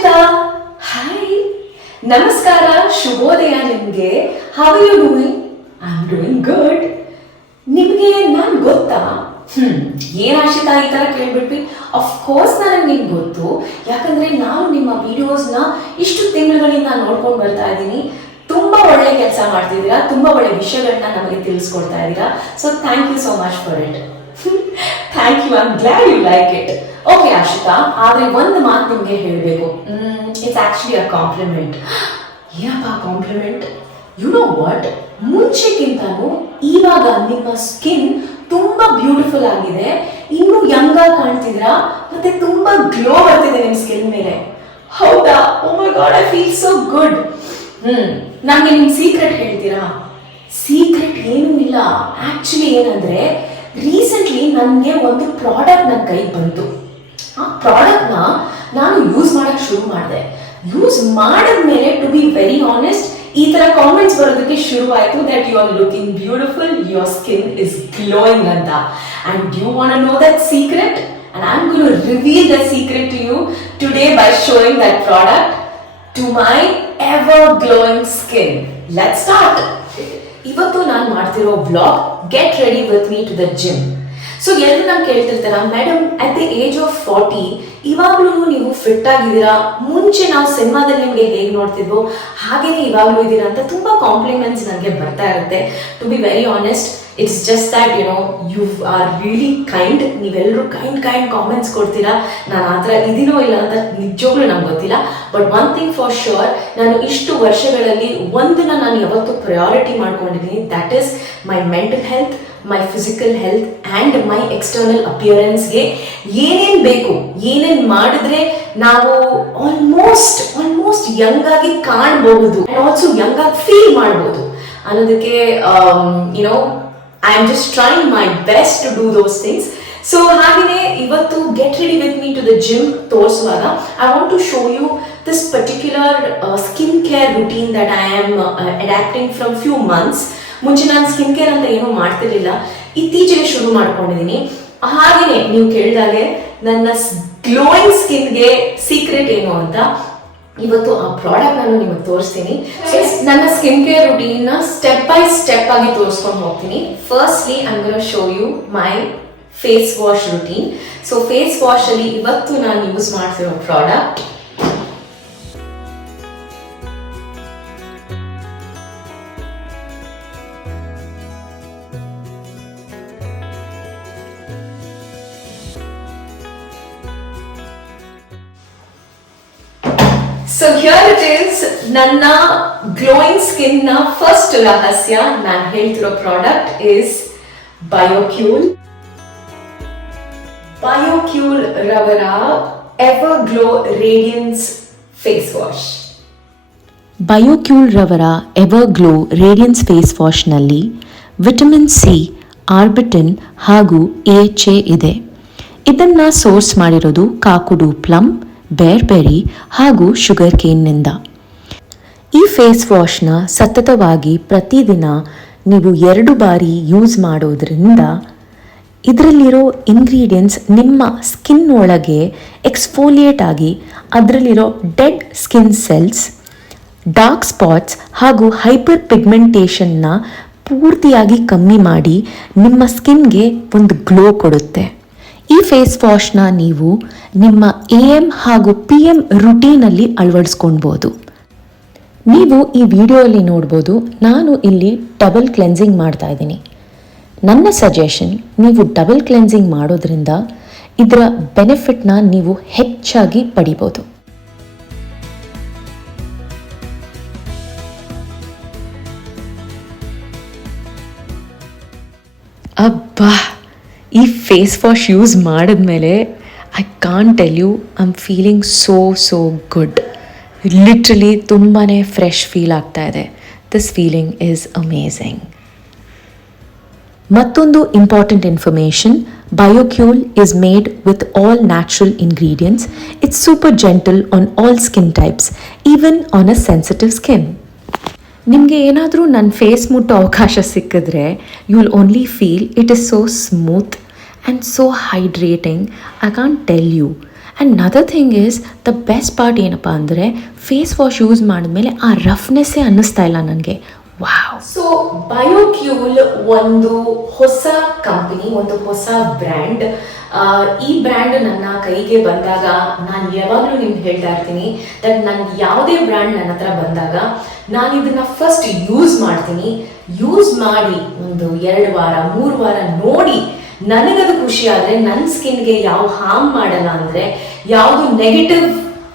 Ashita, hi, ನಮಸ್ಕಾರ, ಶುಭೋದಯ ನಿಮಗೆ. How are you doing? I am doing good. ನಿಮಗೆ ನಾನು ಗೊತ್ತಾ? ಏನ್ ಆಶಿತಾ ಈ ತರ ಕೇಳ್ಬಿಟ್ವಿ? ಅಫ್ಕೋರ್ಸ್ ನನಗೆ ನಿಮ್ಗೆ ಗೊತ್ತು, ಯಾಕಂದ್ರೆ ನಾನು ನಿಮ್ಮ ವಿಡಿಯೋಸ್ನ ಇಷ್ಟು ತಿಂಗಳುಗಳಿಂದ ನೋಡ್ಕೊಂಡು ಬರ್ತಾ ಇದ್ದೀನಿ. ತುಂಬಾ ಒಳ್ಳೆ ಕೆಲಸ ಮಾಡ್ತಿದ್ದೀರಾ, ತುಂಬಾ ಒಳ್ಳೆ ವಿಷಯಗಳನ್ನ ನಮಗೆ ತಿಳಿಸ್ಕೊಡ್ತಾ ಇದ್ದೀರಾ. So thank you so much for it. Thank you, I am glad you like it. Okay Ashita, ಆದ್ರೆ ಒಂದು ಮಾತು ನಿಮ್ಗೆ ಹೇಳಬೇಕು. It's actually a compliment. ಏನಪ್ಪ ಕಾಂಪ್ಲಿಮೆಂಟ್? ಯು ನೋ ವಾಟ್, ಮುಂಚೆಗಿಂತನೂ ಇವಾಗ ನಿಮ್ಮ ಸ್ಕಿನ್ ತುಂಬಾ ಬ್ಯೂಟಿಫುಲ್ ಆಗಿದೆ, ಇನ್ನೂ ಯಂಗ್ ಆಗಿ ಕಾಣ್ತಿದ್ರಾ, ಮತ್ತೆ ತುಂಬಾ ಗ್ಲೋ ಬರ್ತಿದೆ ನಿಮ್ ಸ್ಕಿನ್ ಮೇಲೆ. ಹೌದಾ? Oh my god, I feel so good. ನಂಗೆ ನಿಮ್ ಸೀಕ್ರೆಟ್ ಹೇಳ್ತೀರಾ? ಸೀಕ್ರೆಟ್ ಏನೂ ಇಲ್ಲ. ಆಕ್ಚುಲಿ ಏನಂದ್ರೆ, ರೀಸೆಂಟ್ಲಿ ನನಗೆ ಒಂದು ಪ್ರಾಡಕ್ಟ್ ನನ್ನ ಕೈಗೆ ಬಂತು. ಆ ಪ್ರಾಡಕ್ಟ್ನ ನಾನು ಯೂಸ್ ಮಾಡಕ್ ಶುರು ಮಾಡಿದೆ. ಯೂಸ್ ಮಾಡಿದ್ಮೇಲೆ, ಟು ಬಿ ವೆರಿ ಆನೆಸ್ಟ್, ಈ ತರ ಕಾಮೆಂಟ್ಸ್ ಬರೋದಕ್ಕೆ ಶುರು ಆಯ್ತು that you are looking beautiful, your skin is glowing ಅಂತ. And you want to know that secret? And I am going to reveal the secret to you today by showing that product to my ever glowing skin. Let's start. ಇವತ್ತು ನಾನು ಮಾಡ್ತಿರೋ vlog, get ready with me to the gym. So ಎಲ್ಲರೂ ನಾನು ಕೇಳ್ತಿರ್ತಾರ, madam at the age of 40 ಇವಾಗ್ಲೂ ನೀವು fit ಆಗಿದ್ದೀರಾ, ಮುಂಚೆ ನಾವು ಸಿನಿಮಾದಲ್ಲಿ ನಿಮಗೆ ಹೇಗೆ ನೋಡ್ತಿದ್ವೋ ಹಾಗೇನೆ ಇವಾಗ್ಲೂ ಇದ್ದೀರಾ ಅಂತ ತುಂಬಾ ಕಾಂಪ್ಲಿಮೆಂಟ್ಸ್ ನನಗೆ ಬರ್ತಾ ಇರುತ್ತೆ. To be very honest, it's just that you are really kind. ನೀವೆಲ್ಲರೂ ಕೈಂಡ್ ಕಾಮೆಂಟ್ಸ್ ಕೊಡ್ತೀರಾ. ನಾನು ಆ ಥರ ಇದೀನೋ ಇಲ್ಲ ಅಂತ ನಿಜವಾಗ್ಲೂ ನಂಗೆ ಗೊತ್ತಿಲ್ಲ. But one thing for sure, ನಾನು ಇಷ್ಟು ವರ್ಷಗಳಲ್ಲಿ ಒಂದನ್ನ ನಾನು ಯಾವತ್ತೂ ಪ್ರಯಾರಿಟಿ ಮಾಡ್ಕೊಂಡಿದ್ದೀನಿ, that is my mental health, my physical health and my external ಅಪಿಯರೆನ್ಸ್ಗೆ ಏನೇನು ಬೇಕು, ಏನೇನು ಮಾಡಿದ್ರೆ ನಾವು ಆಲ್ಮೋಸ್ಟ್ ಯಂಗ್ ಆಗಿ ಕಾಣಬಹುದು ಆ್ಯಂಡ್ ಆಲ್ಸೋ ಯಂಗ್ ಆಗಿ ಫೀಲ್ ಮಾಡ್ಬೋದು ಅನ್ನೋದಕ್ಕೆ I am just trying my best to do those things. So ಹಾಗೆಯೇ ಇವತ್ತು get ready with me to the gym ತೋರಿಸುವಾಗ I want to show you this particular skin care routine that I am adapting from few months. ಮುಂಚೆ ನಾನು skin care ಅಂತ ಏನೂ ಮಾಡ್ತಿರ್ಲಿಲ್ಲ, ಇತ್ತೀಚೆಗೆ ಶುರು ಮಾಡ್ಕೊಂಡಿದ್ದೀನಿ. ಹಾಗೆಯೇ ನೀವು ಕೇಳಿದಾಗೆ ನನ್ನ ಗ್ಲೋಯಿಂಗ್ ಸ್ಕಿನ್ಗೆ ಸೀಕ್ರೆಟ್ ಏನು ಅಂತ ಇವತ್ತು ಆ ಪ್ರಾಡಕ್ಟ್ ನಾನು ನಿಮಗೆ ತೋರಿಸ್ತೀನಿ. ನನ್ನ ಸ್ಕಿನ್ ಕೇರ್ ರುಟೀನ್ ನ ಸ್ಟೆಪ್ ಬೈ ಸ್ಟೆಪ್ ಆಗಿ ತೋರಿಸ್ಕೊಂಡು ಹೋಗ್ತೀನಿ. Firstly I am gonna show you my face wash routine. So face wash ಅಲ್ಲಿ ಇವತ್ತು ನಾನು ಯೂಸ್ ಮಾಡ್ತಿರೋ product so here it is. ನನ್ನ ಗ್ಲೋಯಿಂಗ್ ಸ್ಕಿನ್ ನ ಫಸ್ಟ್ ರಹಸ್ಯ, ನಾನು ಹೇಳ್ತಿರೋ ಪ್ರಾಡಕ್ಟ್ ಇಸ್ ಬಯೋಕ್ಯೂಲ್ ರವರ ever glow radiance face wash. Biocule ರವರ ಎವರ್ ಗ್ಲೋ ರೇಡಿಯನ್ಸ್ ಫೇಸ್ ವಾಶ್ನಲ್ಲಿ ವಿಟಮಿನ್ ಸಿ, ಆರ್ಬಿಟಿನ್ ಹಾಗೂ AHA ಇದೆ. ಇದನ್ನು ಸೋರ್ಸ್ ಮಾಡಿರೋದು ಕಾಕುಡು ಪ್ಲಮ್, ಬೇರ್ಬೆರಿ ಹಾಗೂ ಶುಗರ್ ಕೇನ್ನಿಂದ. ಈ ಫೇಸ್ ವಾಶ್ನ ಸತತವಾಗಿ ಪ್ರತಿದಿನ ನೀವು 2 ಬಾರಿ ಯೂಸ್ ಮಾಡೋದ್ರಿಂದ ಇದರಲ್ಲಿರೋ ಇಂಗ್ರೀಡಿಯೆಂಟ್ಸ್ ನಿಮ್ಮ ಸ್ಕಿನ್ ಒಳಗೆ ಎಕ್ಸ್ಫೋಲಿಯೇಟ್ ಆಗಿ ಅದರಲ್ಲಿರೋ dead skin cells, dark spots ಹಾಗೂ ಹೈಪರ್ ಪಿಗ್ಮೆಂಟೇಷನ್ನ ಪೂರ್ತಿಯಾಗಿ ಕಮ್ಮಿ ಮಾಡಿ ನಿಮ್ಮ ಸ್ಕಿನ್ಗೆ ಒಂದು ಗ್ಲೋ ಕೊಡುತ್ತೆ. ಈ ಫೇಸ್ ವಾಶ್ನ ನೀವು ನಿಮ್ಮ AM ಹಾಗೂ PM ರುಟೀನಲ್ಲಿ ಅಳವಡಿಸ್ಕೊಳ್ಬೋದು. ನೀವು ಈ ವಿಡಿಯೋಯಲ್ಲಿ ನೋಡ್ಬೋದು, ನಾನು ಇಲ್ಲಿ ಡಬಲ್ ಕ್ಲೆನ್ಸಿಂಗ್ ಮಾಡ್ತಾ ಇದ್ದೀನಿ. ನನ್ನ ಸಜೆಷನ್, ನೀವು ಡಬಲ್ ಕ್ಲೆನ್ಸಿಂಗ್ ಮಾಡೋದ್ರಿಂದ ಇದರ ಬೆನಿಫಿಟ್ನ ನೀವು ಹೆಚ್ಚಾಗಿ ಪಡಿಬೋದು. ಅಬ್ಬಾ, ಈ ಫೇಸ್ ವಾಶ್ ಯೂಸ್ ಮಾಡಿದ್ಮೇಲೆ I can't tell you, I am feeling so good. Literally ತುಂಬಾ ಫ್ರೆಶ್ ಫೀಲ್ ಆಗ್ತಾ ಇದೆ. This feeling is amazing. ಮತ್ತೊಂದು important information, Biocule is made with all natural ingredients. It's super gentle on all skin types, even on a sensitive skin. ನಿಮಗೆ ಏನಾದರೂ ನನ್ನ face ಮುಟ್ಟೋ ಅವಕಾಶ ಸಿಕ್ಕಿದ್ರೆ you will only feel it is so smooth and so hydrating. I can't tell you. And another thing is the best part ಏನಪ್ಪ ಅಂದರೆ face wash use ಮಾಡಿದ್ಮೇಲೆ ಆ ರಫ್ನೆಸ್ಸೇ ಅನ್ನಿಸ್ತಾ ಇಲ್ಲ ನನಗೆ. ವಾವ್. ಸೊ ಬಯೋಕ್ಯೂಲ್ ಒಂದು ಹೊಸ ಕಂಪನಿ, ಒಂದು ಹೊಸ ಬ್ರ್ಯಾಂಡ್. ಈ ಬ್ರ್ಯಾಂಡ್ ನನ್ನ ಕೈಗೆ ಬಂದಾಗ ನಾನು ಯಾವಾಗಲೂ ನಿಮ್ಗೆ ಹೇಳ್ತಾ ಇರ್ತೀನಿ ದಟ್ ನನ್ನ ಯಾವುದೇ ಬ್ರ್ಯಾಂಡ್ ನನ್ನ ಹತ್ರ ಬಂದಾಗ ನಾನು ಇದನ್ನ ಫಸ್ಟ್ ಯೂಸ್ ಮಾಡ್ತೀನಿ. ಯೂಸ್ ಮಾಡಿ ಒಂದು 2 ವಾರ 3 ವಾರ ನೋಡಿ ನನಗದು ಖುಷಿ ಆದರೆ, ನನ್ನ ಸ್ಕಿನ್ಗೆ ಯಾವ ಹಾರ್ಮ್ ಮಾಡಲ್ಲ ಅಂದರೆ, ಯಾವುದು ನೆಗೆಟಿವ್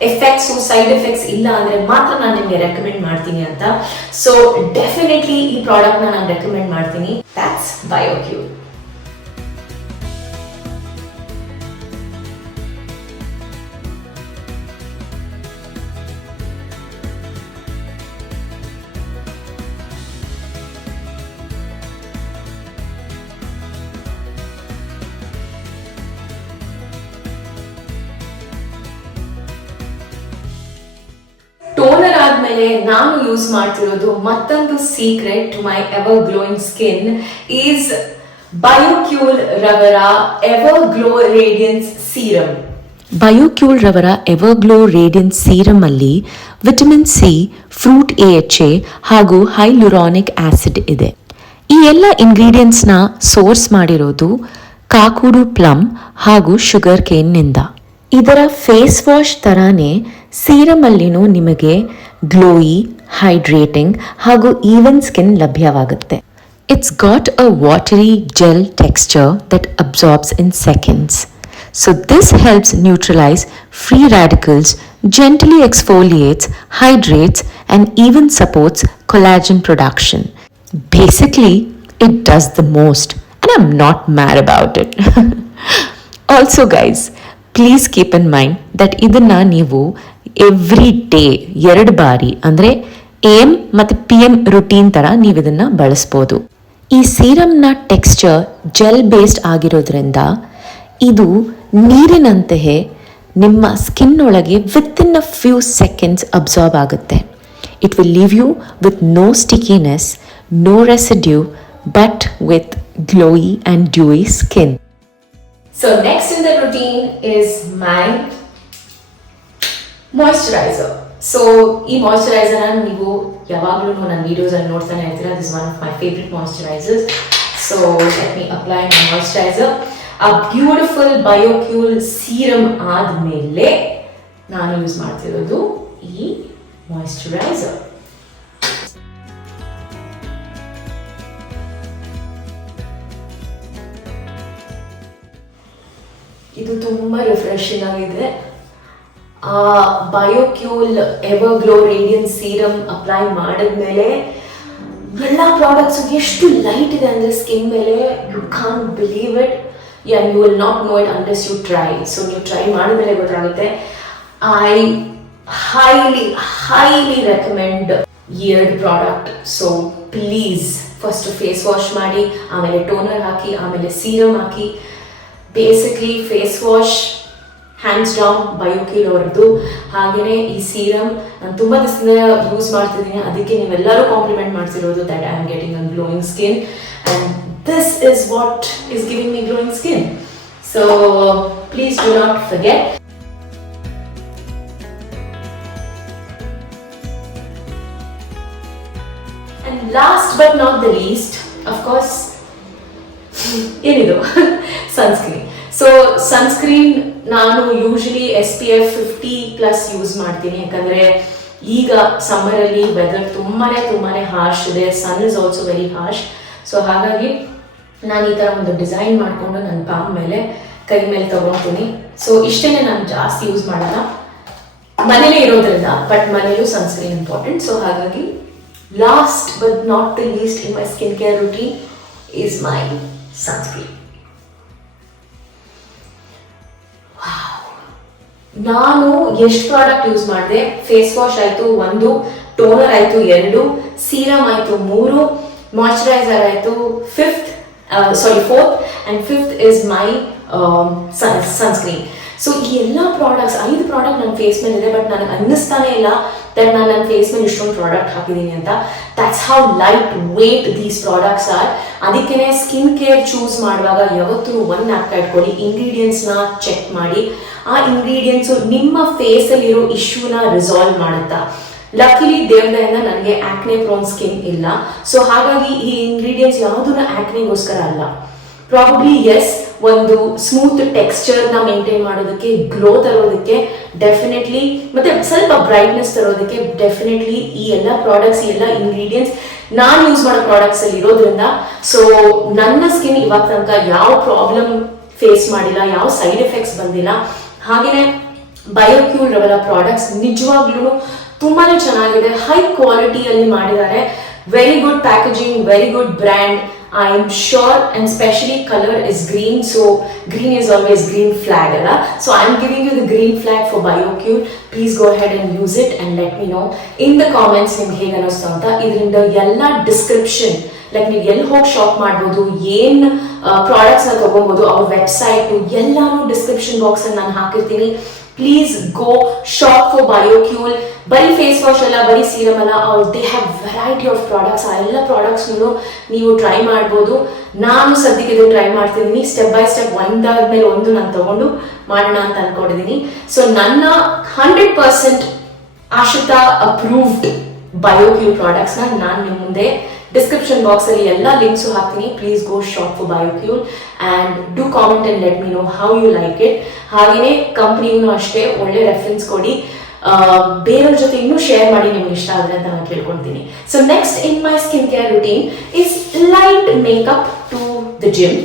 ಎಫೆಕ್ಟ್ಸು ಸೈಡ್ ಎಫೆಕ್ಟ್ಸ್ ಇಲ್ಲ ಅಂದರೆ ಮಾತ್ರ ನಾನು ನಿಮಗೆ ರೆಕಮೆಂಡ್ ಮಾಡ್ತೀನಿ ಅಂತ. ಸೊ ಡೆಫಿನೆಟ್ಲಿ ಈ ಪ್ರಾಡಕ್ಟ್ನ ನಾನು ರೆಕಮೆಂಡ್ ಮಾಡ್ತೀನಿ. ದ್ಯಾಟ್ಸ್ ಬಯೋಕ್ಯೂಲ್. ಟೋನರ್ ಆದ್ಮೇಲೆ ನಾನು ಯೂಸ್ ಮಾಡ್ತಿರೋದು ಮತ್ತೊಂದು secret to my ever glowing skin is Biocule ರವರ ever glow radiance serum. Biocule ರವರ ಎವರ್ ಗ್ಲೋ ರೇಡಿಯನ್ಸ್ ಸೀರಮ್ ಅಲ್ಲಿ ವಿಟಮಿನ್ ಸಿ, ಫ್ರೂಟ್ AHA ಹಾಗೂ ಹೈಲುರಾನಿಕ್ ಆಸಿಡ್ ಇದೆ. ಈ ಎಲ್ಲ ಇಂಗ್ರೀಡಿಯೆಂಟ್ಸ್ನ ಸೋರ್ಸ್ ಮಾಡಿರೋದು ಕಾಕುಡು ಪ್ಲಮ್ ಹಾಗೂ ಶುಗರ್ ಕೇನ್ನಿಂದ. ಇದರ ಫೇಸ್ ವಾಶ್ ಥರಾನೇ ಸೀರಮಲ್ಲಿನೂ ನಿಮಗೆ ಗ್ಲೋಯಿ, ಹೈಡ್ರೇಟಿಂಗ್ ಹಾಗೂ ಈವನ್ ಸ್ಕಿನ್ ಲಭ್ಯವಾಗುತ್ತೆ. It's got a watery gel texture that absorbs in seconds. So this helps neutralise free radicals, gently exfoliates, hydrates and even supports collagen production. Basically, it does the most and I'm not mad about it. Also guys, please keep in mind that ಇದನ್ನು ನೀವು every day 2 ಬಾರಿ ಅಂದರೆ AM ಮತ್ತು PM routine ಥರ ನೀವು ಇದನ್ನು ಬಳಸ್ಬೋದು. ಈ ಸೀರಮ್ನ ಟೆಕ್ಸ್ಚರ್ ಜೆಲ್ ಬೇಸ್ಡ್ ಆಗಿರೋದ್ರಿಂದ ಇದು ನೀರಿನಂತೆಯೇ ನಿಮ್ಮ ಸ್ಕಿನ್ ಒಳಗೆ within a few seconds absorb ಆಗುತ್ತೆ. It will leave you with no stickiness, no residue, but with glowy and dewy skin. So next in the routine is my moisturizer. So ಈ moisturizer ನೀವು ಯಾವಾಗಲೂ ನನ್ನ videos ಅಲ್ಲಿ ನೋಡ್ತಾನೆ ಇರ್ತೀರಾ. This is one of my favorite moisturizers. So let me apply my moisturizer. A beautiful biocool serum ಆದ್ಮೇಲೆ ನಾನು use ಮಾಡ್ತಿರೋದು ಈ moisturizer. ಇದು ತುಂಬ ರಿಫ್ರೆಶಿಂಗ್ ಆಗಿದೆ. Biocule ever glow radiance serum apply ಮಾಡಿದ್ಮೇಲೆ ಎಲ್ಲ ಪ್ರಾಡಕ್ಟ್ಸು ಎಷ್ಟು ಲೈಟ್ ಇದೆ ಅಂದರೆ ಸ್ಕಿನ್ ಮೇಲೆ, you can't believe it. You will not know it unless you try. So ನೀವು ಟ್ರೈ ಮಾಡಿದ್ಮೇಲೆ ಗೊತ್ತಾಗುತ್ತೆ. ಐ ಹೈಲಿ ರೆಕಮೆಂಡ್ ಈ 2 product. So please first face wash ಮಾಡಿ, ಆಮೇಲೆ ಟೋನರ್ ಹಾಕಿ, ಆಮೇಲೆ ಸೀರಮ್ ಹಾಕಿ. Basically face wash hands down Biocule ಅವ್ರದ್ದು. ಹಾಗೆಯೇ ಈ ಸೀರಮ್ ನಾನು ತುಂಬ ದಿವಸದಿಂದ ಯೂಸ್ ಮಾಡ್ತಿದ್ದೀನಿ, ಅದಕ್ಕೆ ನೀವೆಲ್ಲರೂ ಕಾಂಪ್ಲಿಮೆಂಟ್ ಮಾಡ್ತಿರೋದು that I am getting a glowing skin and this is what is giving me glowing skin. So please do not forget. And last but not the least, of course ಏನಿದು sunscreen. So sunscreen ನಾನು usually SPF 50+ use ಮಾಡ್ತೀನಿ, ಯಾಕಂದರೆ ಈಗ ಸಮ್ಮರಲ್ಲಿ weather ತುಂಬಾ harsh ಇದೆ. Sun is also very harsh. So ಹಾಗಾಗಿ ನಾನು ಈ ಥರ ಒಂದು ಡಿಸೈನ್ ಮಾಡಿಕೊಂಡು ನನ್ನ ಪಾಮ್ ಮೇಲೆ, ಕೈ ಮೇಲೆ ತಗೊಳ್ತೀನಿ. ಸೊ ಇಷ್ಟೇ, ನಾನು ಜಾಸ್ತಿ ಯೂಸ್ ಮಾಡಲ್ಲ, ಮನೇಲೇ ಇರೋದ್ರಿಂದ. ಬಟ್ ಮನೇಲೂ ಸನ್ಸ್ಕ್ರೀನ್ ಇಂಪಾರ್ಟೆಂಟ್. ಸೊ ಹಾಗಾಗಿ last but not the list in my skin care routine is my sunscreen. ನಾನು ಎಷ್ಟು ಪ್ರಾಡಕ್ಟ್ ಯೂಸ್ ಮಾಡಿದೆ? ಫೇಸ್ ವಾಶ್ ಆಯಿತು 1, ಟೋನರ್ ಆಯಿತು 2, ಸೀರಮ್ ಆಯಿತು 3, ಮಾಯ್ಶ್ಚರೈಸರ್ ಆಯಿತು 4th, and 5th is my sunscreen. So ಈ ಎಲ್ಲ ಪ್ರಾಡಕ್ಟ್ಸ್ 5 ಪ್ರಾಡಕ್ಟ್ ನನ್ನ ಫೇಸ್ ಮೇಲೆ ಇದೆ. ಬಟ್ ನನಗೆ ಅನ್ನಿಸ್ತಾನೆ ಇಲ್ಲ ದಟ್ ನಾನು ನನ್ನ ಫೇಸ್ ಮೇಲೆ ಇಷ್ಟೊಂದು ಪ್ರಾಡಕ್ಟ್ ಹಾಕಿದ್ದೀನಿ ಅಂತ. That's how light weight these products are. ಅದಕ್ಕೇ ಸ್ಕಿನ್ ಕೇರ್ ಚೂಸ್ ಮಾಡುವಾಗ ಯಾವತ್ತೂ ಒಂದು ಜ್ಞಾಪಕ ಇಟ್ಕೊಳ್ಳಿ, ಇಂಗ್ರೀಡಿಯೆಂಟ್ಸ್ನ ಚೆಕ್ ಮಾಡಿ, ಆ ಇಂಗ್ರೀಡಿಯೆಂಟ್ಸು ನಿಮ್ಮ ಫೇಸಲ್ಲಿರೋ ಇಶ್ಯೂನ ರಿಸಾಲ್ವ್ ಮಾಡುತ್ತಾ. ಲಕ್ಕಿಲಿ ದೇವ್ರದಿಂದ ನನಗೆ ಆಕ್ನೆ ಪ್ರೋನ್ ಸ್ಕಿನ್ ಇಲ್ಲ, ಸೊ ಹಾಗಾಗಿ ಈ ಇಂಗ್ರೀಡಿಯೆಂಟ್ಸ್ ಯಾವುದೂ ಆಕ್ನೆಗೋಸ್ಕರ ಅಲ್ಲ. ಪ್ರಾಬಬ್ಲಿ ಎಸ್, ಒಂದು ಸ್ಮೂತ್ ಟೆಕ್ಸ್ಚರ್ನ ಮೇಂಟೈನ್ ಮಾಡೋದಕ್ಕೆ, ಗ್ಲೋ ತರೋದಕ್ಕೆ ಡೆಫಿನೆಟ್ಲಿ, ಮತ್ತೆ ಸ್ವಲ್ಪ ಬ್ರೈಟ್ನೆಸ್ ತರೋದಕ್ಕೆ ಡೆಫಿನೆಟ್ಲಿ ಈ ಎಲ್ಲ ಪ್ರಾಡಕ್ಟ್ಸ್, ಈ ಎಲ್ಲ ಇಂಗ್ರೀಡಿಯೆಂಟ್ಸ್ ನಾನು ಯೂಸ್ ಮಾಡೋ ಪ್ರಾಡಕ್ಟ್ಸ್ ಅಲ್ಲಿ ಇರೋದ್ರಿಂದ ಸೊ ನನ್ನ ಸ್ಕಿನ್ ಇವಾಗ ತನಕ ಯಾವ ಪ್ರಾಬ್ಲಮ್ ಫೇಸ್ ಮಾಡಿಲ್ಲ, ಯಾವ ಸೈಡ್ ಎಫೆಕ್ಟ್ಸ್ ಬಂದಿಲ್ಲ. ಹಾಗೆಯೇ ಬಯೋಕ್ಯೂರ್ ರವೆಲ್ಲ ಪ್ರಾಡಕ್ಟ್ಸ್ ನಿಜವಾಗ್ಲೂ ತುಂಬಾನೇ ಚೆನ್ನಾಗಿದೆ, ಹೈ ಕ್ವಾಲಿಟಿಯಲ್ಲಿ ಮಾಡಿದ್ದಾರೆ, very good packaging, very good brand. I am sure, and especially color is green, so green is always green flag, alla. So I am giving you the green flag for BioCure. Please go ahead and use it and let me know in the comments nimge hege anustha anta. Idrinda ella description, like ನೀವು ಎಲ್ಲಿ ಹೋಗಿ shop ಮಾಡ್ಬೋದು, ಏನು ಪ್ರಾಡಕ್ಟ್ಸ್ನ ತಗೋಬೋದು, ಅವ್ರ website ಎಲ್ಲಾನು description box ಅಲ್ಲಿ ನಾನು ಹಾಕಿರ್ತೀನಿ. Please go shop for Biocule. ಬರೀ ಫೇಸ್ ವಾಶ್ ಅಲ್ಲ, ಬರೀ ಸೀರಮ್ ಅಲ್ಲ, they have variety of products. ಆ ಎಲ್ಲ ಪ್ರಾಡಕ್ಟ್ಸ್ನು ನೀವು ಟ್ರೈ ಮಾಡ್ಬೋದು. ನಾನು ಸದ್ಯಕ್ಕೆ ಇದು ಟ್ರೈ ಮಾಡ್ತಿದ್ದೀನಿ, ಸ್ಟೆಪ್ ಬೈ ಸ್ಟೆಪ್ ಒಂದಾದ್ಮೇಲೆ ಒಂದು ನಾನು ತಗೊಂಡು ಮಾಡೋಣ ಅಂತ ಅನ್ಕೊಂಡಿದ್ದೀನಿ. ಸೊ ನನ್ನ 100% ಆಶಿತಾ ಅಪ್ರೂವ್ಡ್ ಬಯೋಕ್ಯೂರ್ ಪ್ರಾಡಕ್ಟ್ಸ್ನ ನಾನು ನಿಮ್ಮ ಮುಂದೆ ಡಿಸ್ಕ್ರಿಪ್ಷನ್ ಬಾಕ್ಸ್ ಅಲ್ಲಿ ಎಲ್ಲ ಲಿಂಕ್ಸು ಹಾಕ್ತೀನಿ. Please go shop for Biocure and do comment and let me know how you like it. ಹಾಗೆಯೇ ಕಂಪ್ನಿಗೂ ಅಷ್ಟೇ ಒಳ್ಳೆ ರೆಫರೆನ್ಸ್ ಕೊಡಿ, ಬೇರೆಯವ್ರ ಜೊತೆ ಇನ್ನೂ ಶೇರ್ ಮಾಡಿ ನಿಮ್ಗೆ ಇಷ್ಟ ಆದರೆ ಅಂತ ನಾನು ಕೇಳ್ಕೊಳ್ತೀನಿ. So next in my skin care routine is light makeup to the gym.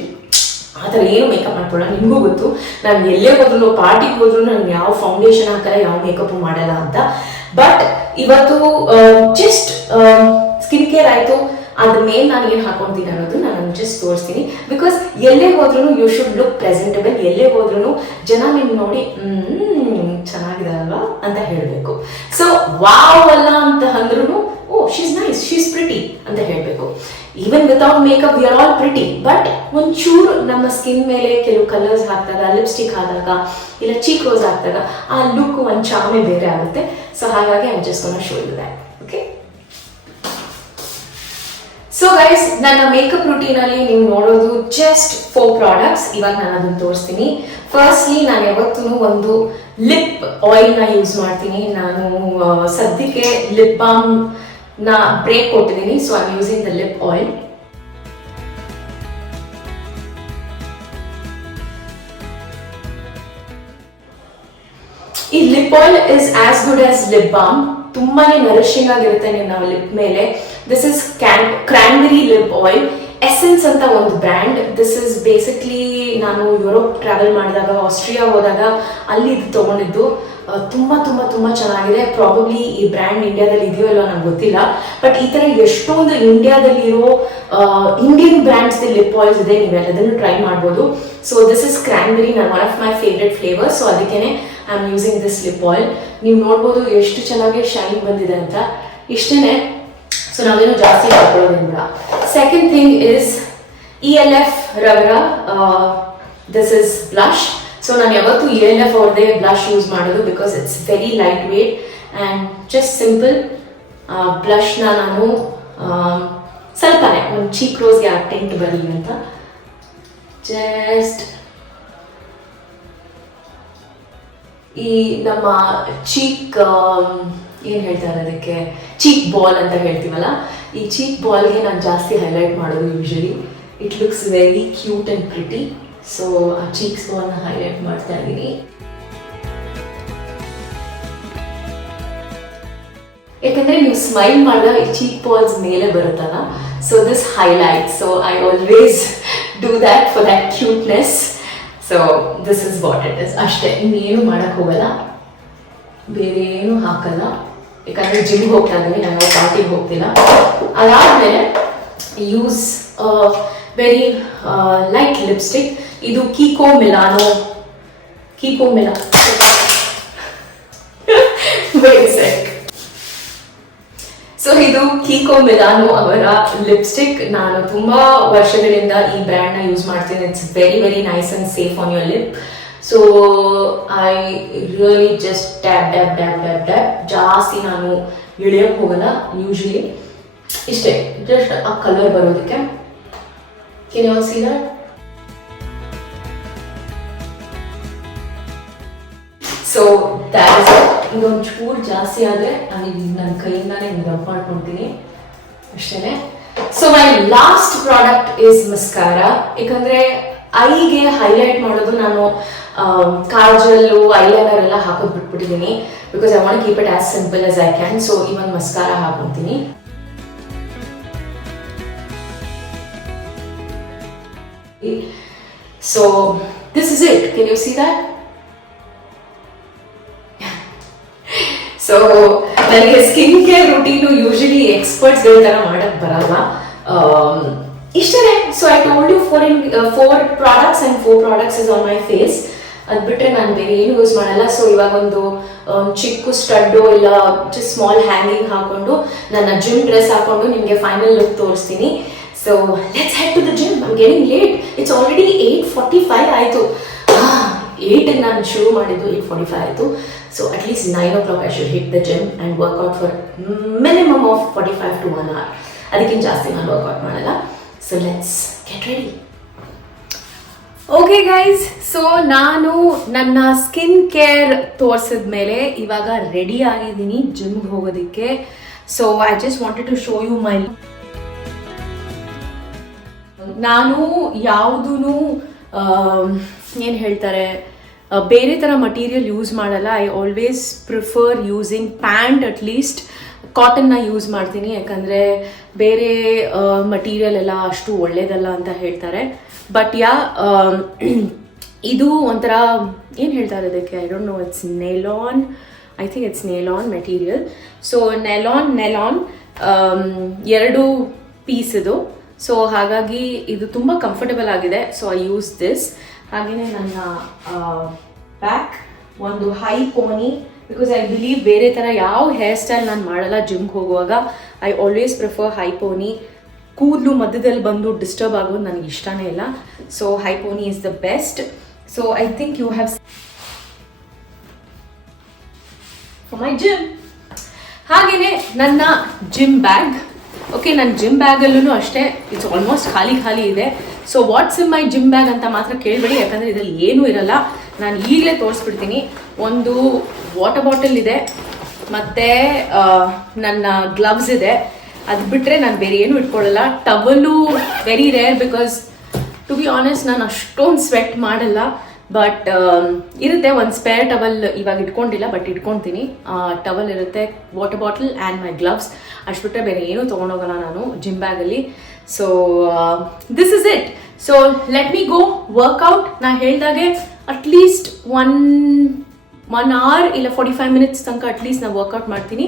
ಆ ಥರ ಏನು ಮೇಕಪ್ ಮಾಡ್ಕೊಳ್ಳ, ನಿಮಗೂ ಗೊತ್ತು ನಾನು ಎಲ್ಲೇ ಹೋದ್ರು, ಪಾರ್ಟಿಗೆ ಹೋದ್ರು ನಾನು ಯಾವ ಫೌಂಡೇಶನ್ ಹಾಕಲ್ಲ, ಯಾವ ಮೇಕಪ್ ಮಾಡಲ್ಲ ಅಂತ. ಬಟ್ ಇವತ್ತು ಜಸ್ಟ್ ಸ್ಕಿನ್ ಕೇರ್ ಆಯಿತು, ಅದ್ರ ಮೇಲೆ ನಾನು ಏನು ಹಾಕೊಳ್ತೀನಿ ಅನ್ನೋದು ನಾನು ಜಸ್ಟ್ ತೋರಿಸ್ತೀನಿ. ಬಿಕಾಸ್ ಎಲ್ಲೇ ಹೋದ್ರೂ ಯು ಶುಡ್ ಲುಕ್ ಪ್ರೆಸೆಂಟಬಲ್. ಎಲ್ಲೇ ಹೋದ್ರೂ ಜನ ನಿಮ್ಗೆ ನೋಡಿ ಚೆನ್ನಾಗಿದೆ ಅಲ್ವಾ ಅಂತ ಹೇಳಬೇಕು. ಸೊ ವಾವ್ ಅಲ್ಲ ಅಂತ ಅಂದ್ರೂ ಓ ಶೀಸ್ ನೈಸ್, ಶೀಸ್ ಪ್ರಿಟಿ ಅಂತ ಹೇಳಬೇಕು. Even without makeup we are all pretty, but ಒಂಚೂರು ನಮ್ಮ ಸ್ಕಿನ್ ಮೇಲೆ ಕೆಲವು ಕಲರ್ಸ್ ಹಾಕಿದಾಗ, ಲಿಪ್ಸ್ಟಿಕ್ ಹಾಕಿದಾಗ, ಇಲ್ಲ ಚೀಕ್ ರೋಸ್ ಹಾಕಿದಾಗ ಆ ಲುಕ್ ಒಂದು ಚಾಮೆ ಬೇರೆ ಆಗುತ್ತೆ. ಸೊ ಹಾಗಾಗಿ I just gonna show you that. Okay, so guys, ನನ್ನ ಮೇಕಪ್ ರುಟೀನ್ ಅಲ್ಲಿ ನೀವು ನೋಡೋದು ಜಸ್ಟ್ 4 ಪ್ರಾಡಕ್ಟ್ಸ್. ಇವಾಗ ನಾನು ಅದನ್ನು ತೋರಿಸ್ತೀನಿ. ಫಸ್ಟ್ಲಿ ನಾನು ಯಾವತ್ತೂ ಒಂದು ಲಿಪ್ ಆಯಿಲ್ ನ ಯೂಸ್ ಮಾಡ್ತೀನಿ. ನಾನು ಸದ್ಯಕ್ಕೆ ಲಿಪ್ ಬಾಮ್ ನ ಬ್ರೇಕ್ ಕೊಟ್ಟಿದ್ದೀನಿ, so I am using the lip oil. ಈ lip oil is as good as lip balm. ತುಂಬಾನೇ ನರಿಶಿಂಗ್ ಆಗಿರುತ್ತೆ ನಾವು ಲಿಪ್ ಮೇಲೆ. This is cranberry lip oil, essence ಅಂತ ಒಂದು ಬ್ರ್ಯಾಂಡ್. ದಿಸ್ ಇಸ್ ಬೇಸಿಕ್ಲಿ ನಾನು ಯುರೋಪ್ ಟ್ರಾವೆಲ್ ಮಾಡಿದಾಗ, ಆಸ್ಟ್ರಿಯಾ ಹೋದಾಗ ಅಲ್ಲಿ ಇದು ತಗೊಂಡಿದ್ದು. ತುಂಬ ತುಂಬ ತುಂಬ ಚೆನ್ನಾಗಿದೆ. ಪ್ರಾಬಬ್ಲಿ ಈ ಬ್ರ್ಯಾಂಡ್ ಇಂಡಿಯಾದಲ್ಲಿ ಇದೆಯೋ ಇಲ್ಲೋ ನಂಗೆ ಗೊತ್ತಿಲ್ಲ, ಬಟ್ ಈ ಥರ ಎಷ್ಟೊಂದು ಇಂಡಿಯಾದಲ್ಲಿ ಇರೋ ಇಂಡಿಯನ್ ಬ್ರ್ಯಾಂಡ್ಸ್ ಲಿಪ್ ಆಯಿಲ್ಸ್ ಇದೆ, ನೀವೆಲ್ಲದನ್ನು ಟ್ರೈ ಮಾಡ್ಬೋದು. ಸೊ ದಿಸ್ ಇಸ್ ಕ್ರಾನ್ಬೆರಿ, ನಾನು one of my favourite flavour. So ಅದಕ್ಕೇನೆ I am using this lip oil. ನೀವು ನೋಡ್ಬೋದು ಎಷ್ಟು ಚೆನ್ನಾಗಿ ಶೈನ್ ಬಂದಿದೆ ಅಂತ. ಇಷ್ಟೇ, ಸೊ ನಾವೇನು ಜಾಸ್ತಿ ಹಾಕೊಳ್ಳೋದಿಲ್ಲ. ಸೆಕೆಂಡ್ ಥಿಂಗ್ ಇಸ್ ELF ರವರ ದಿಸ್ ಇಸ್ ಬ್ಲಷ್. ಸೊ ನಾನು ಯಾವತ್ತೂ ELF ಅವ್ರದ್ದೇ ಬ್ಲಷ್ ಯೂಸ್ ಮಾಡೋದು, because it's very light weight and just simple. ಬ್ಲಷ್ನ ನಾನು ಸ್ವಲ್ಪನೇ ಒಂದು ಚೀಕ್ ರೋಸ್ಗೆ ಆ ಟೆಂಟ್ ಬರಲಿ ಅಂತ ಜಸ್ಟ್ ಈ ನಮ್ಮ ಚೀಕ್ ಏನು ಹೇಳ್ತಾರೆ ಅದಕ್ಕೆ, ಚೀಕ್ ಬಾಲ್ ಅಂತ ಹೇಳ್ತೀವಲ್ಲ, ಈ ಚೀಕ್ ಬಾಲ್ಗೆ ನಾನು ಜಾಸ್ತಿ ಹೈಲೈಟ್ ಮಾಡೋದು usually. It looks very cute and pretty. So ಆ ಚೀಕ್ಸ್ ಬಾಲ್ನ ಹೈಲೈಟ್ ಮಾಡ್ತಾ ಇದ್ದೀನಿ. ಯಾಕಂದರೆ ನೀವು ಸ್ಮೈಲ್ ಮಾಡಿದಾಗ ಈ ಚೀಕ್ ಬಾಲ್ಸ್ ಮೇಲೆ ಬರುತ್ತಲ್ಲ, so this highlight. So I always do that for that cuteness. So this is what it is. ಅಷ್ಟೇ, ಇನ್ನೇನು ಮಾಡೋಕ್ಕೆ ಹೋಗಲ್ಲ, ಬೇರೆ ಏನು ಹಾಕಲ್ಲ. ಯಾಕಂದರೆ ಜಿಮ್ಗೆ ಹೋಗ್ತಾ ಇದ್ದೀನಿ, ನಾನು ಪಾರ್ಟಿಗೆ ಹೋಗ್ತಿಲ್ಲ. ಅದಾದಮೇಲೆ ಯೂಸ್ ವೆರಿ ಲೈಟ್ ಲಿಪ್ಸ್ಟಿಕ್. ಇದು ಕೀಕೋ ಮಿಲಾನೋ ಸೊ ಇದು ಕೀಕೋ ಮಿಲಾನೋ ಅವರ ಲಿಪ್ಸ್ಟಿಕ್. ನಾನು ತುಂಬ ವರ್ಷಗಳಿಂದ ಈ ಬ್ರ್ಯಾಂಡ್ನ ಯೂಸ್ ಮಾಡ್ತೀನಿ. It's very very nice and safe on your lip. So I really just tap ಜಾಸ್ತಿ ನಾನು ಇಳಿಯೋಕ್ಕೆ ಹೋಗಲ್ಲ ಯೂಶಲಿ. ಇಷ್ಟೇ, ಜಸ್ಟ್ ಆ ಕಲರ್ ಬರೋದಕ್ಕೆ. Can you all see that? So that's ಇದೊಂದು ಚೂರು ಜಾಸ್ತಿ ಆದರೆ ನನ್ನ ಕೈಯಿಂದಾನೇ ರಬ್ ಮಾಡ್ಕೊಳ್ತೀನಿ ಅಷ್ಟೇ. So my last product is mascara. ಯಾಕಂದರೆ ಐಗೆ ಹೈಲೈಟ್ ಮಾಡೋದು ನಾನು ಕಾಜಲ್ಲು ಐಲೈನರ್ ಎಲ್ಲ ಹಾಕೋದು ಬಿಟ್ಬಿಟ್ಟಿದ್ದೀನಿ. Because I want keep it as simple as I can. So even mascara ಹಾಕೊತೀನಿ. So this is it. Can you see that? So ನನಗೆ ಸ್ಕಿನ್ ಕೇರ್ ರೂಟೀನು ಯೂಶಲಿ ಎಕ್ಸ್ಪರ್ಟ್ಸ್ಗಳ ಥರ ಮಾಡೋಕ್ಕೆ ಬರಲ್ಲ. ಇಷ್ಟೇ. So I told you 4 products and 4 products is on my face. ಅದು ಬಿಟ್ಟರೆ ನಾನು ಬೇರೆ ಏನು ಯೂಸ್ ಮಾಡಲ್ಲ. ಸೊ ಇವಾಗ ಒಂದು ಚಿಕ್ಕ ಸ್ಟಡ್ಡು ಇಲ್ಲ ಜಸ್ಟ್ ಸ್ಮಾಲ್ ಹ್ಯಾಂಗಿಂಗ್ ಹಾಕೊಂಡು ನನ್ನ ಜಿಮ್ ಡ್ರೆಸ್ ಹಾಕೊಂಡು ನಿಮಗೆ ಫೈನಲ್ ಲುಕ್ ತೋರಿಸ್ತೀನಿ. So let's head to the gym. I'm getting late. It's already 8:45 ಆಯಿತು. 8ಗೆ ನಾನು ಶುರು ಮಾಡಿದ್ದು, 8:45 ಆಯಿತು. So at least 9 o'clock I should hit the gym and work out for minimum of 45 to 1 hour. ಅದಕ್ಕಿಂತ ಜಾಸ್ತಿ ನಾನು ವರ್ಕೌಟ್ ಮಾಡಲ್ಲ. So let's get ready. Okay guys, so ನಾನು ನನ್ನ ಸ್ಕಿನ್ ಕೇರ್ ತೋರಿಸಿದ ಮೇಲೆ ಇವಾಗ ರೆಡಿ ಆಗಿದ್ದೀನಿ ಜಿಮ್ಗೆ ಹೋಗೋದಕ್ಕೆ. So I just wanted to show you my. ನಾನು ಯಾವುದೂ ಏನು ಹೇಳ್ತಾರೆ ಬೇರೆ ಥರ ಮಟೀರಿಯಲ್ ಯೂಸ್ ಮಾಡಲ್ಲ. I always prefer using pant. At least ಕಾಟನ್ನ ಯೂಸ್ ಮಾಡ್ತೀನಿ. ಯಾಕಂದರೆ ಬೇರೆ ಮಟೀರಿಯಲ್ ಎಲ್ಲ ಅಷ್ಟು ಒಳ್ಳೇದಲ್ಲ ಅಂತ ಹೇಳ್ತಾರೆ. ಬಟ್ ಇದು ಒಂಥರ ಏನು ಹೇಳ್ತಾರೆ ಅದಕ್ಕೆ, I don't know, it's nylon. I think it's nylon material. So nylon 2 piece ಇದು. ಸೊ ಹಾಗಾಗಿ ಇದು ತುಂಬ ಕಂಫರ್ಟಬಲ್ ಆಗಿದೆ. So I use this. ಹಾಗೆಯೇ ನನ್ನ ಬ್ಯಾಕ್ ಒಂದು high pony. Because I believe ಬೇರೆ ಥರ ಯಾವ ಹೇರ್ ಸ್ಟೈಲ್ ನಾನು ಮಾಡಲ್ಲ ಜಿಮ್ಗೆ ಹೋಗುವಾಗ. I always prefer high pony. ಕೂದಲು ಮಧ್ಯದಲ್ಲಿ ಬಂದು ಡಿಸ್ಟರ್ಬ್ ಆಗೋದು ನನಗೆ ಇಷ್ಟನೇ ಇಲ್ಲ. So high pony is the best. So I think you have for my gym. ಹಾಗೆಯೇ ನನ್ನ ಜಿಮ್ ಬ್ಯಾಗ್. ಓಕೆ, ನನ್ನ ಜಿಮ್ ಬ್ಯಾಗಲ್ಲೂ ಅಷ್ಟೇ ಇಟ್ಸ್ ಆಲ್ಮೋಸ್ಟ್ ಖಾಲಿ ಇದೆ. ಸೊ ವಾಟ್ಸ್ ಇನ್ ಮೈ ಜಿಮ್ ಬ್ಯಾಗ್ ಅಂತ ಮಾತ್ರ ಕೇಳಬೇಡಿ, ಯಾಕಂದರೆ ಇದರಲ್ಲಿ ಏನೂ ಇರಲ್ಲ. ನಾನು ಈಗಲೇ ತೋರಿಸ್ಬಿಡ್ತೀನಿ. ಒಂದು ವಾಟರ್ ಬಾಟಲ್ ಇದೆ, ಮತ್ತು ನನ್ನ ಗ್ಲವ್ಸ್ ಇದೆ. ಅದು ಬಿಟ್ಟರೆ ನಾನು ಬೇರೆ ಏನೂ ಇಟ್ಕೊಳ್ಳಲ್ಲ. Towel very rare, because to be honest ನಾನು ಅಷ್ಟೊಂದು ಸ್ವೆಟ್ ಮಾಡಲ್ಲ. ಬಟ್ ಇರುತ್ತೆ ಒಂದು ಸ್ಪೇರ್ ಟವಲ್. ಇವಾಗ ಇಟ್ಕೊಂಡಿಲ್ಲ, ಬಟ್ ಇಟ್ಕೊತೀನಿ. ಟವಲ್ ಇರುತ್ತೆ, water bottle and my gloves. ಅಷ್ಟು ಬಿಟ್ಟರೆ ಬೇರೆ ಏನೂ ತೊಗೊಂಡೋಗಲ್ಲ ನಾನು ಜಿಮ್ ಬ್ಯಾಗಲ್ಲಿ. So this is it. So let me go workout. ನಾ ಹೇಳಿದಾಗೆ ಅಟ್ಲೀಸ್ಟ್ 1 hour ಇಲ್ಲ 45 minutes ತನಕ ಅಟ್ಲೀಸ್ಟ್ ನಾನು ವರ್ಕೌಟ್ ಮಾಡ್ತೀನಿ.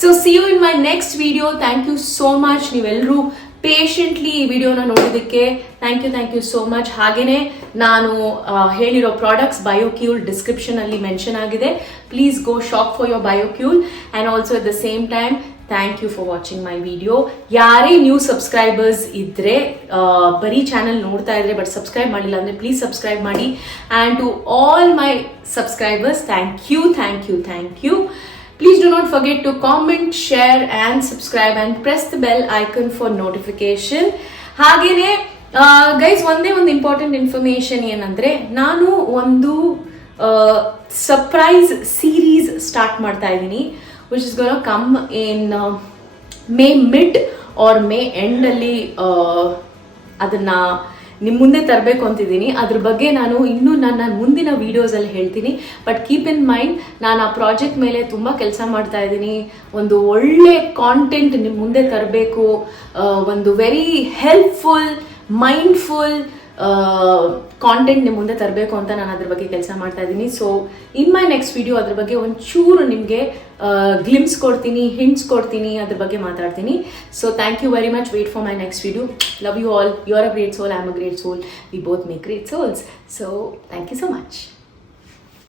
So see you in my next video. Thank you so much. ನೀವೆಲ್ಲರೂ ಪೇಷೆಂಟ್ಲಿ ಈ ವಿಡಿಯೋನ ನೋಡೋದಕ್ಕೆ ಥ್ಯಾಂಕ್ ಯು ಸೋ ಮಚ್. ಹಾಗೆಯೇ ನಾನು ಹೇಳಿರೋ ಪ್ರಾಡಕ್ಟ್ಸ್ ಬಯೋಕ್ಯೂಲ್ ಡಿಸ್ಕ್ರಿಪ್ಷನಲ್ಲಿ ಮೆನ್ಷನ್ ಆಗಿದೆ. Please go shop for your Biocule. And also at the same time thank you for watching my video. ಯಾರೇ ನ್ಯೂ ಸಬ್ಸ್ಕ್ರೈಬರ್ಸ್ ಇದ್ದರೆ, ಬರೀ ಚಾನಲ್ ನೋಡ್ತಾ ಇದ್ರೆ ಬಟ್ ಸಬ್ಸ್ಕ್ರೈಬ್ ಮಾಡಿಲ್ಲ ಅಂದರೆ ಪ್ಲೀಸ್ ಸಬ್ಸ್ಕ್ರೈಬ್ ಮಾಡಿ. And to all my subscribers, thank you. Please do not forget to comment, share and subscribe and press the bell icon for notification. ಹಾಗೇನೆ guys, ಒಂದೇ ಒಂದು ಇಂಪಾರ್ಟೆಂಟ್ ಇನ್ಫಾರ್ಮೇಶನ್ ಏನಂದರೆ, ನಾನು ಒಂದು ಸರ್ಪ್ರೈಸ್ ಸೀರೀಸ್ ಸ್ಟಾರ್ಟ್ ಮಾಡ್ತಾ ಇದ್ದೀನಿ, which is gonna come in May mid or May ಎಂಡಲ್ಲಿ. ಅದನ್ನು ನಿಮ್ಮ ಮುಂದೆ ತರಬೇಕು ಅಂತಿದ್ದೀನಿ. ಅದ್ರ ಬಗ್ಗೆ ನಾನು ಇನ್ನೂ ನನ್ನ ಮುಂದಿನ ವೀಡಿಯೋಸಲ್ಲಿ ಹೇಳ್ತೀನಿ. ಬಟ್ ಕೀಪ್ ಇನ್ ಮೈಂಡ್, ನಾನು ಆ ಪ್ರಾಜೆಕ್ಟ್ ಮೇಲೆ ತುಂಬ ಕೆಲಸ ಮಾಡ್ತಾ ಇದ್ದೀನಿ. ಒಂದು ಒಳ್ಳೆ ಕಾಂಟೆಂಟ್ ನಿಮ್ಮ ಮುಂದೆ ತರಬೇಕು, ಒಂದು ವೆರಿ ಹೆಲ್ಪ್ಫುಲ್ ಮೈಂಡ್ಫುಲ್ ಕಾಂಟೆಂಟ್ ನಿಮ್ಮ ಮುಂದೆ ತರಬೇಕು ಅಂತ ನಾನು ಅದ್ರ ಬಗ್ಗೆ ಕೆಲಸ ಮಾಡ್ತಾ ಇದ್ದೀನಿ. So in my next video ಅದ್ರ ಬಗ್ಗೆ ಒಂಚೂರು ನಿಮಗೆ ಗ್ಲಿಮ್ಸ್ ಕೊಡ್ತೀನಿ, ಹಿಂಟ್ಸ್ ಕೊಡ್ತೀನಿ, ಅದ್ರ ಬಗ್ಗೆ ಮಾತಾಡ್ತೀನಿ. So thank you very much. Wait for my next video. Love you all. You are a great soul, I am a great soul. We both make great souls. So thank you so much.